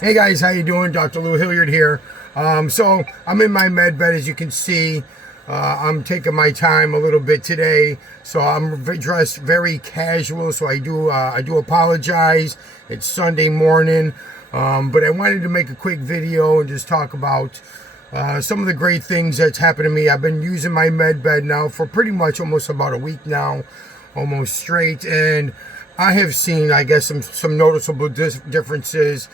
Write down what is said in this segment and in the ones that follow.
Hey guys, how you doing? Dr. Lou Hilliard here. So I'm in my med bed, as you can see. I'm taking my time a little bit today, so I'm dressed very casual. So I do apologize. It's Sunday morning, but I wanted to make a quick video and just talk about some of the great things that's happened to me. I've been using my med bed now for pretty much almost about a week now, almost straight, and I have seen, I guess, some noticeable differences.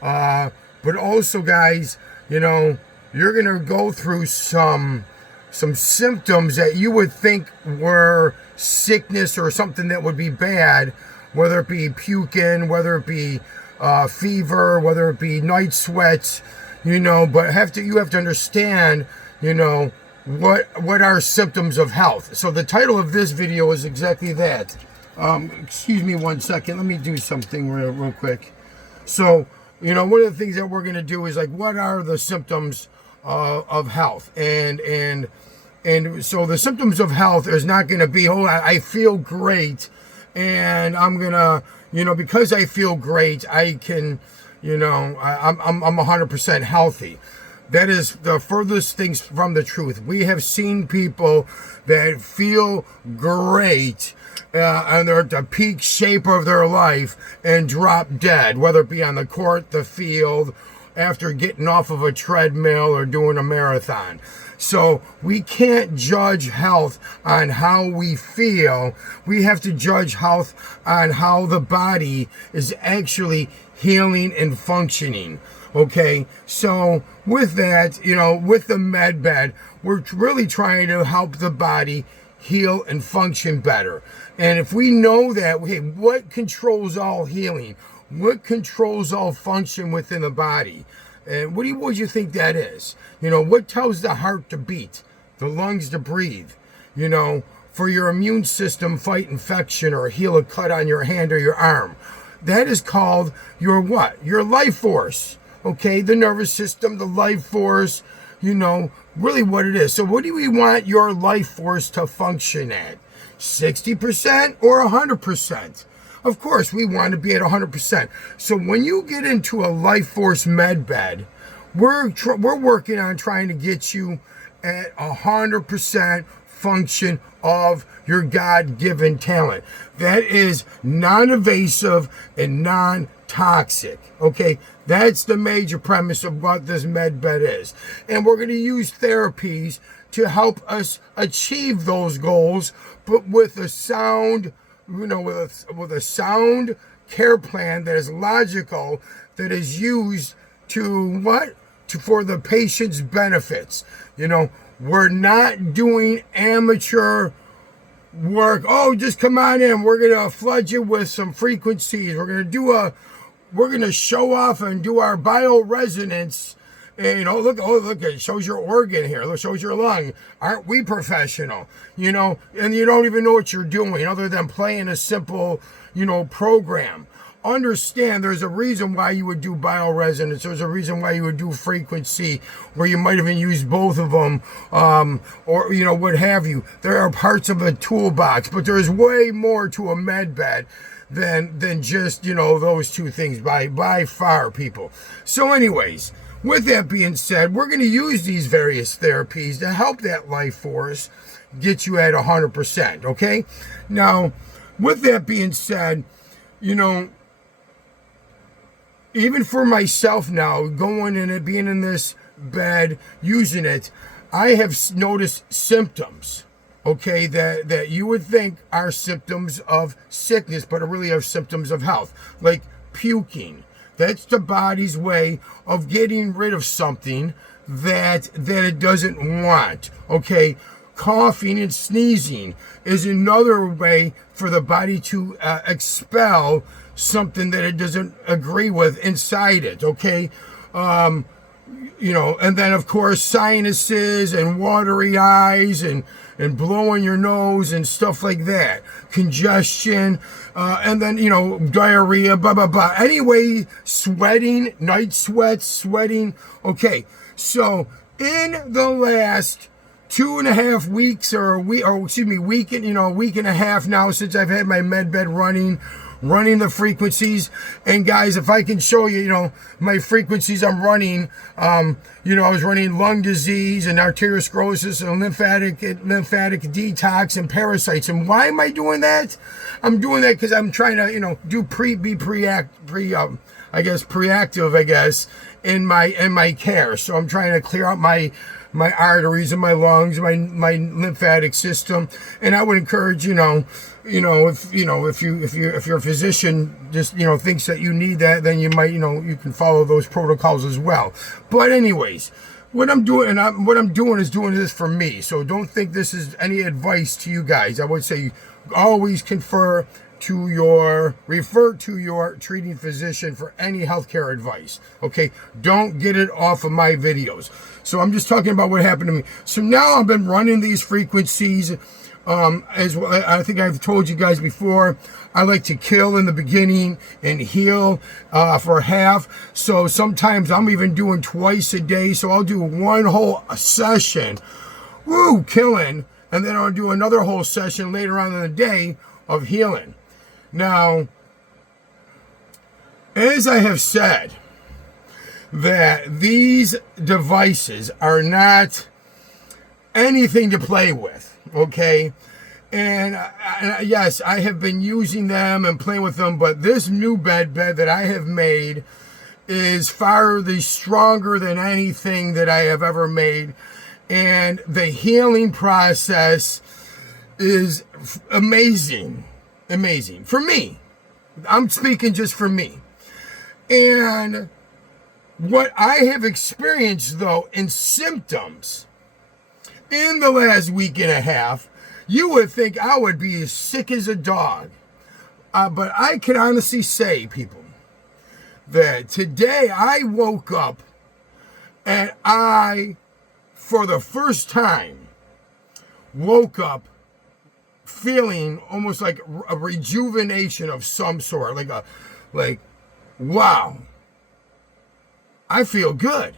But also, guys, you're gonna go through some symptoms that you would think were sickness or something that would be bad, whether it be puking, whether it be fever, whether it be night sweats, but you have to understand, what are symptoms of health. So the title of this video is exactly that. Excuse me one second. Let me do something real quick. So, one of the things that we're going to do is, like, what are the symptoms of health? And so the symptoms of health is not going to be, oh, I feel great, and I'm going to, because I feel great, I can, I'm 100% healthy. That is the furthest things from the truth. We have seen people that feel great and they're at the peak shape of their life and drop dead, whether it be on the court, the field, after getting off of a treadmill or doing a marathon. So we can't judge health on how we feel. We have to judge health on how the body is actually healing and functioning. Okay, so with that, with the med bed, we're really trying to help the body heal and function better. And if we know that, okay, what controls all healing? What controls all function within the body? And what do you think that is? What tells the heart to beat, the lungs to breathe, for your immune system fight infection or heal a cut on your hand or your arm? That is called your what? Your life force. Okay, the nervous system, the life force, really what it is. So what do we want your life force to function at? 60% or 100%? Of course, we want to be at 100%. So when you get into a Life Force MedBed, we're working on trying to get you at 100% function of your God-given talent. That is non-invasive and non-toxic. Okay, that's the major premise of what this med bed is. And we're going to use therapies to help us achieve those goals, but with a sound, with a sound care plan that is logical, that is used for the patient's benefits. We're not doing amateur work. Oh, just come on in. We're going to flood you with some frequencies. We're going to show off and do our bioresonance. And look, it shows your organ here. It shows your lung. Aren't we professional? And you don't even know what you're doing other than playing a simple, program. Understand there's a reason why you would do bioresonance. There's a reason why you would do frequency, where you might even use both of them, or what have you. There are parts of a toolbox, but there's way more to a med bed than just those two things by far, people. So anyways, with that being said, we're going to use these various therapies to help that life force get you at 100%. Okay, now with that being said, even for myself now, going in it, being in this bed, using it, I have noticed symptoms, okay, that you would think are symptoms of sickness, but are really are symptoms of health, like puking. That's the body's way of getting rid of something that it doesn't want, okay? Coughing and sneezing is another way for the body to expel something that it doesn't agree with inside it, okay? And then of course sinuses and watery eyes and blowing your nose and stuff like that, congestion, and then diarrhea, blah blah blah. Anyway, sweating, night sweats, sweating. Okay, so in the last 2.5 weeks, or a week and a half now, since I've had my med bed running running the frequencies. And guys, if I can show you, my frequencies I'm running, I was running lung disease and arteriosclerosis and lymphatic detox and parasites. And why am I doing that? I'm doing that because I'm trying to, be proactive, in my care. So I'm trying to clear out my arteries and my lungs, my lymphatic system. And I would encourage, if your physician just, thinks that you need that, then you might, you can follow those protocols as well. But anyways, what I'm doing is doing this for me. So don't think this is any advice to you guys. I would say always refer to your treating physician for any healthcare advice. Okay, don't get it off of my videos. So I'm just talking about what happened to me. So now I've been running these frequencies. As well, I think I've told you guys before, I like to kill in the beginning and heal for half. So sometimes I'm even doing twice a day. So I'll do one whole session, killing, and then I'll do another whole session later on in the day of healing. Now, as I have said, that these devices are not anything to play with, okay? And yes, I have been using them and playing with them, but this new bed that I have made is far stronger than anything that I have ever made. And the healing process is amazing. Amazing. For me. I'm speaking just for me. And what I have experienced, though, in symptoms in the last week and a half, you would think I would be as sick as a dog. But I can honestly say, people, that today I woke up and I, for the first time, woke up feeling almost like a rejuvenation of some sort, like, wow, I feel good.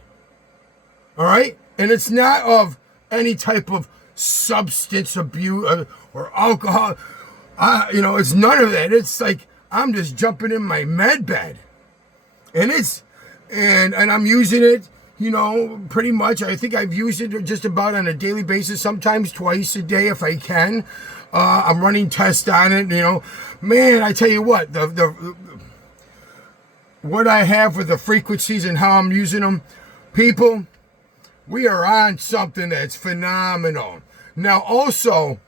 All right. And it's not of any type of substance abuse or alcohol. It's none of that. It's like, I'm just jumping in my med bed and and I'm using it, pretty much. I think I've used it just about on a daily basis, sometimes twice a day if I can. I'm running tests on it, man, I tell you what, what I have with the frequencies and how I'm using them, people, we are on something that's phenomenal. Now, also,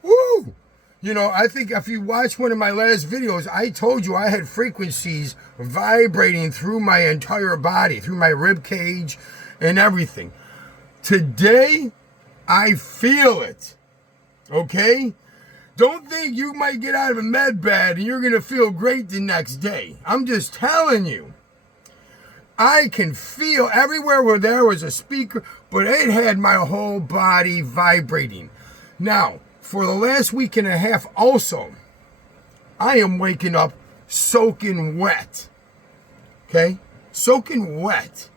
I think if you watch one of my last videos, I told you I had frequencies vibrating through my entire body, through my rib cage and everything. Today, I feel it. Okay? Don't think you might get out of a med bed and you're going to feel great the next day. I'm just telling you. I can feel everywhere where there was a speaker, but it had my whole body vibrating. Now, for the last week and a half also, I am waking up soaking wet. Okay? Soaking wet.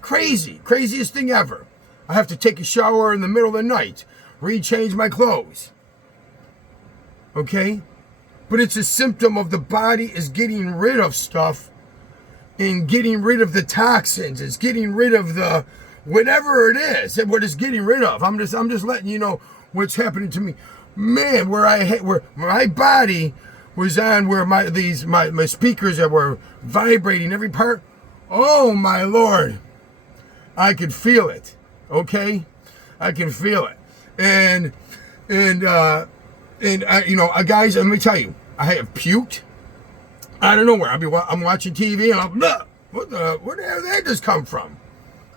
Crazy. Craziest thing ever. I have to take a shower in the middle of the night. Rechange my clothes. Okay? But it's a symptom of the body is getting rid of stuff and getting rid of the toxins. It's getting rid of the whatever it is. What it's getting rid of. I'm just letting you know what's happening to me. Man, where my body was on, where my speakers that were vibrating every part. Oh my Lord. I could feel it. Okay? I can feel it. And guys, let me tell you, I have puked out of nowhere. I'm watching TV and I'm, where the hell did that just come from?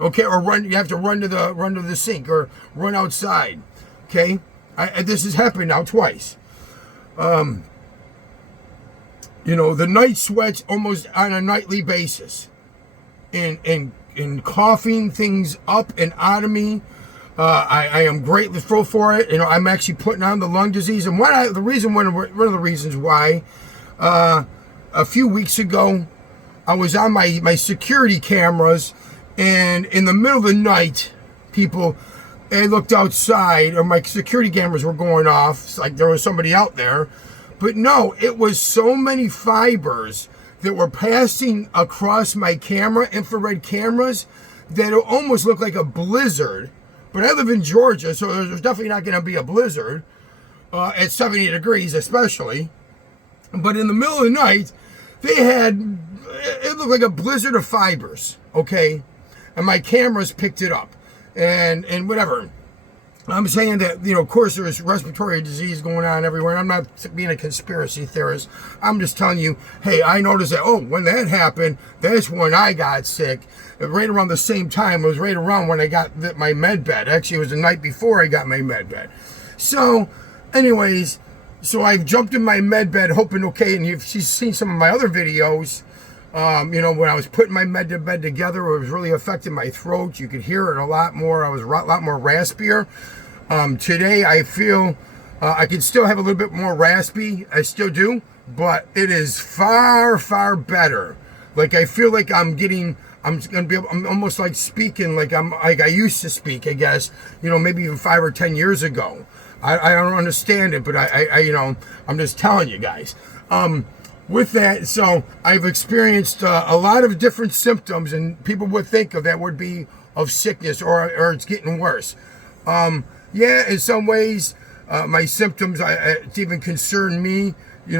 Okay, or you have to run to the sink or run outside. Okay, this has happened now twice. The night sweats almost on a nightly basis, and coughing things up and out of me. I am grateful for it. I'm actually putting on the lung disease. And one of the reasons why, a few weeks ago, I was on my security cameras, and in the middle of the night, I looked outside, or my security cameras were going off. It's like there was somebody out there. But no, it was so many fibers that were passing across my camera, infrared cameras, that it almost looked like a blizzard. But I live in Georgia, so there's definitely not going to be a blizzard at 70 degrees especially. But in the middle of the night, it looked like a blizzard of fibers, okay? And my cameras picked it up and whatever. I'm saying that, of course there's respiratory disease going on everywhere. And I'm not being a conspiracy theorist. I'm just telling you, hey, I noticed that, when that happened, that's when I got sick. Right around the same time, it was right around when I got my MedBed. Actually, it was the night before I got my MedBed. So, anyways, so I've jumped in my MedBed hoping, okay, and she's seen some of my other videos, when I was putting my MedBed together, it was really affecting my throat. You could hear it a lot more. I was a lot more raspier. Today, I feel I can still have a little bit more raspy. I still do, but it is far, far better. Like, I feel like I'm almost like speaking like I used to speak, I guess, maybe even 5 or 10 years ago. I don't understand it, but I'm just telling you guys. With that, so I've experienced a lot of different symptoms, and people would think of that would be of sickness or it's getting worse. Yeah, in some ways, my symptoms, it even concern me,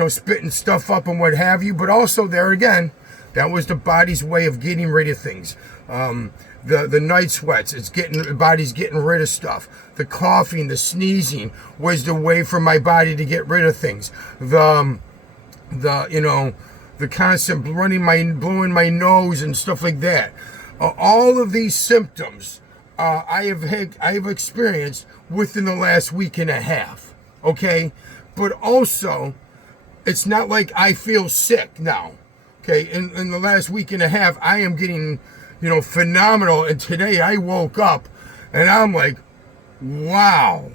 spitting stuff up and what have you. But also there again, that was the body's way of getting rid of things. The night sweats, the body's getting rid of stuff. The coughing, the sneezing was the way for my body to get rid of things. The constant blowing my nose and stuff like that. All of these symptoms I have experienced within the last week and a half. Okay, but also it's not like I feel sick now. Okay, in the last week and a half, I am getting, phenomenal. And today I woke up and I'm like, wow.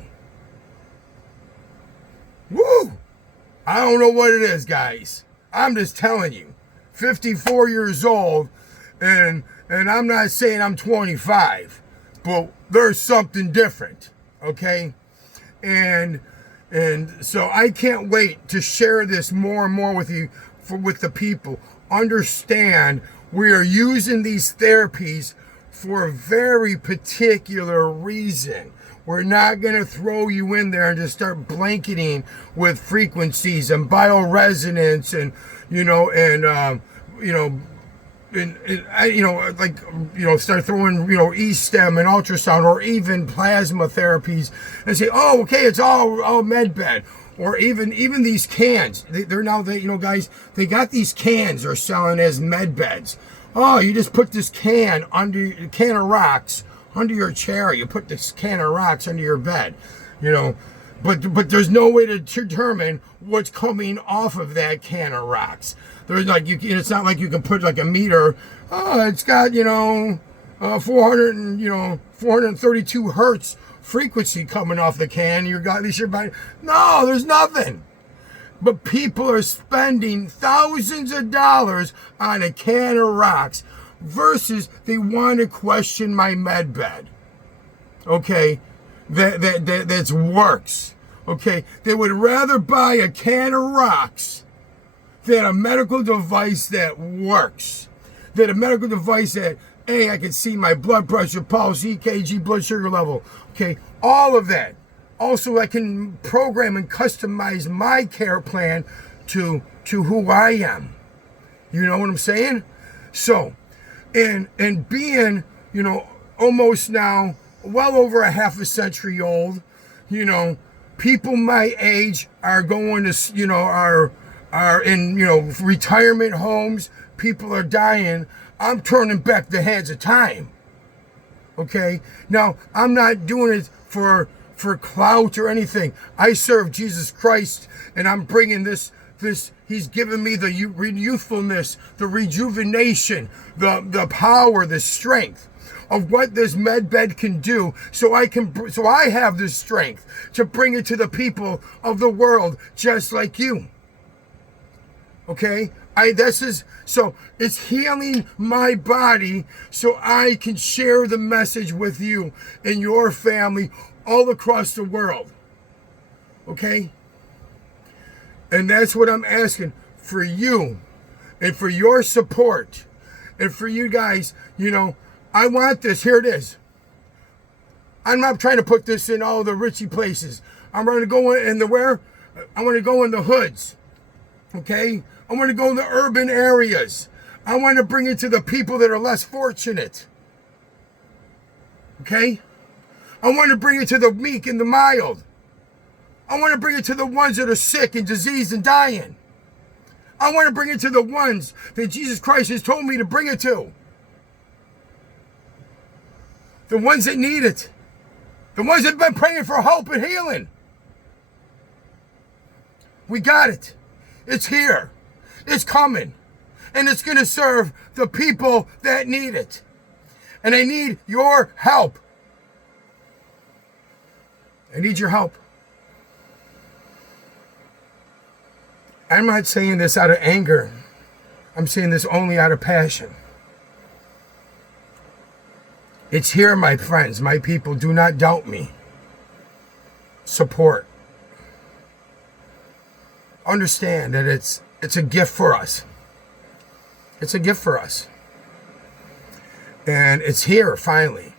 Woo! I don't know what it is, guys. I'm just telling you. 54 years old, and I'm not saying I'm 25, but there's something different, okay? And so I can't wait to share this more and more with you, with the people. Understand, we are using these therapies for a very particular reason. We're not going to throw you in there and just start blanketing with frequencies and bioresonance and start throwing, E-stem and ultrasound or even plasma therapies and say, oh, okay, it's all MedBed. Or even these cans. They're now, guys, they got these cans they're selling as MedBeds. Oh, you just put this can of rocks under your chair. You put this can of rocks under your bed, but there's no way to determine what's coming off of that can of rocks. There's it's not like you can put like a meter. Oh, it's got 432 hertz frequency coming off the can. Your body. No, there's nothing. But people are spending thousands of dollars on a can of rocks versus they want to question my MedBed. Okay, that's works. Okay, they would rather buy a can of rocks than a medical device that works. Than a medical device that, hey, I can see my blood pressure, pulse, EKG, blood sugar level. Okay, all of that. Also, I can program and customize my care plan to who I am. You know what I'm saying? So, and being, almost now well over a half a century old, people my age are going to, are in, retirement homes. People are dying. I'm turning back the hands of time. Okay? Now, I'm not doing it for clout or anything. I serve Jesus Christ, and I'm bringing this, he's given me the youthfulness, the rejuvenation, the power, the strength of what this MedBed can do, so I have the strength to bring it to the people of the world just like you. Okay? So it's healing my body so I can share the message with you and your family all across the world. Okay? And that's what I'm asking for you and for your support and for you guys. I want this. Here it is. I'm not trying to put this in all the richy places. I'm going to go in the where? I want to go in the hoods. Okay? I want to go in the urban areas. I want to bring it to the people that are less fortunate. Okay? I want to bring it to the meek and the mild. I want to bring it to the ones that are sick and diseased and dying. I want to bring it to the ones that Jesus Christ has told me to bring it to. The ones that need it. The ones that have been praying for hope and healing. We got it. It's here. It's coming. And it's going to serve the people that need it. And I need your help. I need your help. I'm not saying this out of anger. I'm saying this only out of passion. It's here, my friends, my people. Do not doubt me. Support. Understand that it's a gift for us. It's a gift for us. And it's here, finally.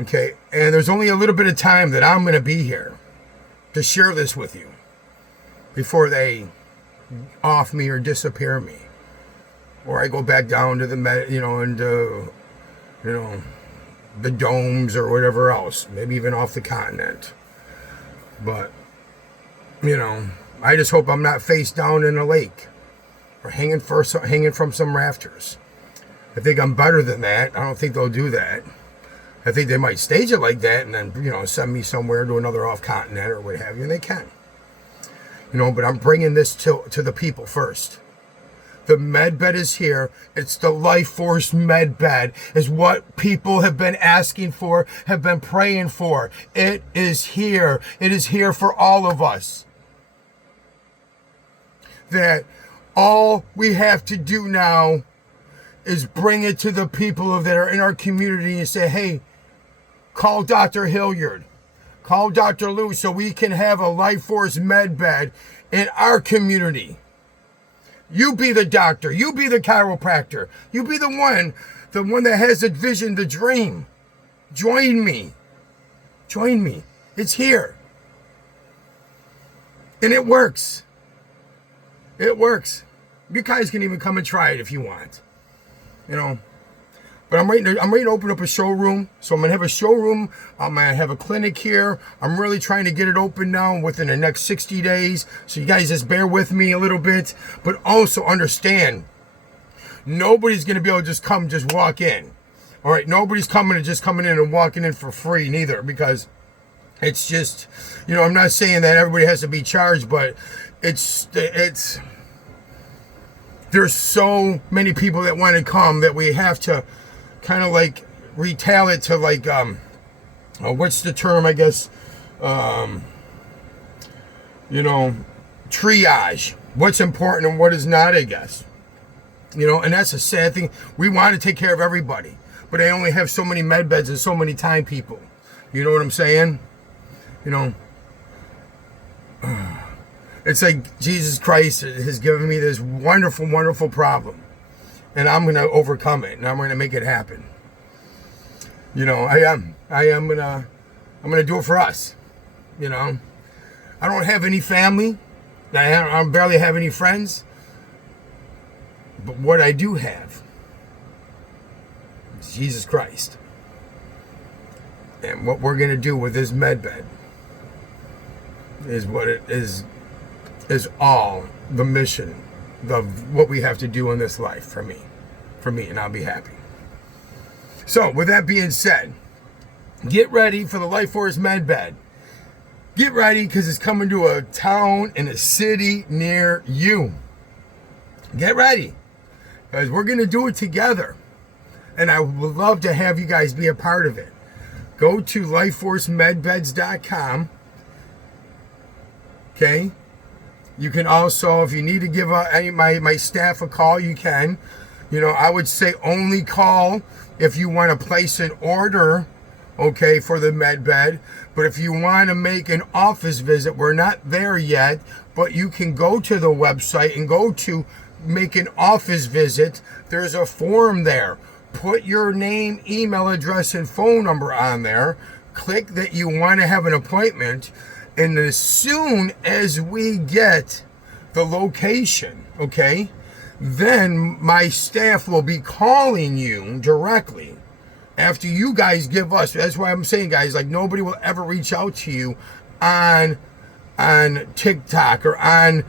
Okay? And there's only a little bit of time that I'm going to be here to share this with you before they off me or disappear me. Or I go back down to the, the domes or whatever else. Maybe even off the continent. But, I just hope I'm not face down in a lake or hanging from some rafters. I think I'm better than that. I don't think they'll do that. I think they might stage it like that and then, send me somewhere to another off continent or what have you. And they can. But I'm bringing this to the people first. The MedBed is here. It's the Life Force MedBed. Is what people have been asking for, have been praying for. It is here. It is here for all of us. That all we have to do now is bring it to the people that are in our community and say, hey, call Dr. Hilliard. Call Dr. Lou so we can have a Life Force MedBed in our community. You be the doctor. You be the chiropractor. You be the one that has the vision, the dream. Join me. Join me. It's here. And it works. It works. You guys can even come and try it if you want. But I'm ready to open up a showroom. So I'm going to have a showroom. I'm going to have a clinic here. I'm really trying to get it open now within the next 60 days. So you guys just bear with me a little bit. But also understand, nobody's going to be able to just walk in. All right, nobody's coming in and walking in for free neither. Because it's just, I'm not saying that everybody has to be charged. But it's there's so many people that want to come that we have to kind of like retail it to like what's the term, I guess, triage what's important and what is not, I guess, and that's a sad thing. We want to take care of everybody, but I only have so many med beds and so many time people. You know what I'm saying? It's like Jesus Christ has given me this wonderful, wonderful problem. And I'm going to overcome it. And I'm going to make it happen. I am going to do it for us. I don't have any family. I barely have any friends. But what I do have is Jesus Christ. And what we're going to do with this MedBed is what it is all the mission of what we have to do in this life for me, and I'll be happy. So with that being said, get ready for the Life Force MedBed. Get ready, because it's coming to a town in a city near you. Get ready, because we're going to do it together, and I would love to have you guys be a part of it. Go to lifeforcemedbeds.com. Okay. You can also, if you need to give my staff a call, you can. I would say only call if you want to place an order okay, for the med bed. But if you want to make an office visit, we're not there yet, but you can go to the website and go to make an office visit. There's a form there. Put your name, email address, and phone number on there. Click that you want to have an appointment. And as soon as we get the location, okay, then my staff will be calling you directly after you guys give us. That's why I'm saying, guys, like, nobody will ever reach out to you on TikTok or on,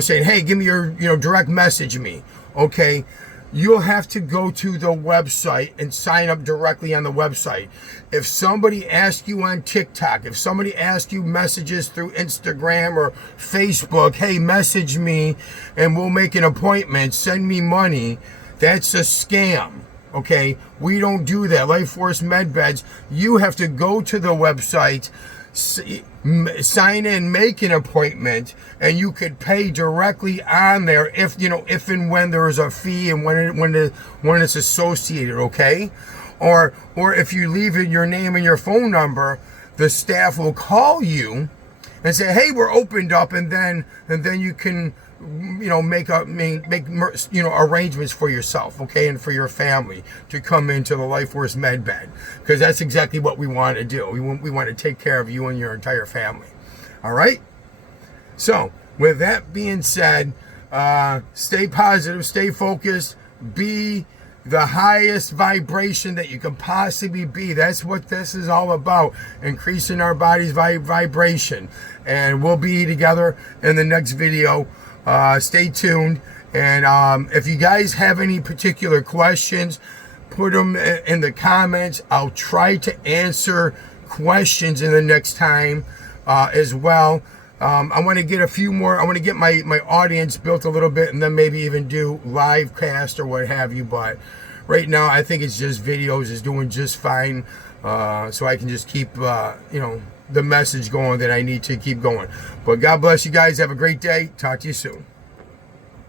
saying, hey, give me your, direct message me. Okay. You'll have to go to the website and sign up directly on the website. If somebody asks you on TikTok, if somebody asks you messages through Instagram or Facebook, hey, message me and we'll make an appointment, send me money, that's a scam. Okay? We don't do that. Life Force MedBeds, you have to go to the website, sign in, make an appointment, and you could pay directly on there if and when there is a fee and when it's associated, okay? Or if you leave in your name and your phone number, the staff will call you and say, hey, we're opened up, and then you can make arrangements for yourself, okay, and for your family to come into the Life Force MedBed, because that's exactly what we want to do. We want to take care of you and your entire family. All right. So with that being said, stay positive, stay focused, be the highest vibration that you can possibly be. That's what this is all about, increasing our body's vibration. And we'll be together in the next video. Stay tuned. And if you guys have any particular questions, put them in the comments. I'll try to answer questions in the next time as well. I want to get a few more. I want to get my audience built a little bit, and then maybe even do live cast or what have you. But right now, I think it's just videos is doing just fine. So I can just keep, the message going that I need to keep going. But God bless you guys. Have a great day. Talk to you soon.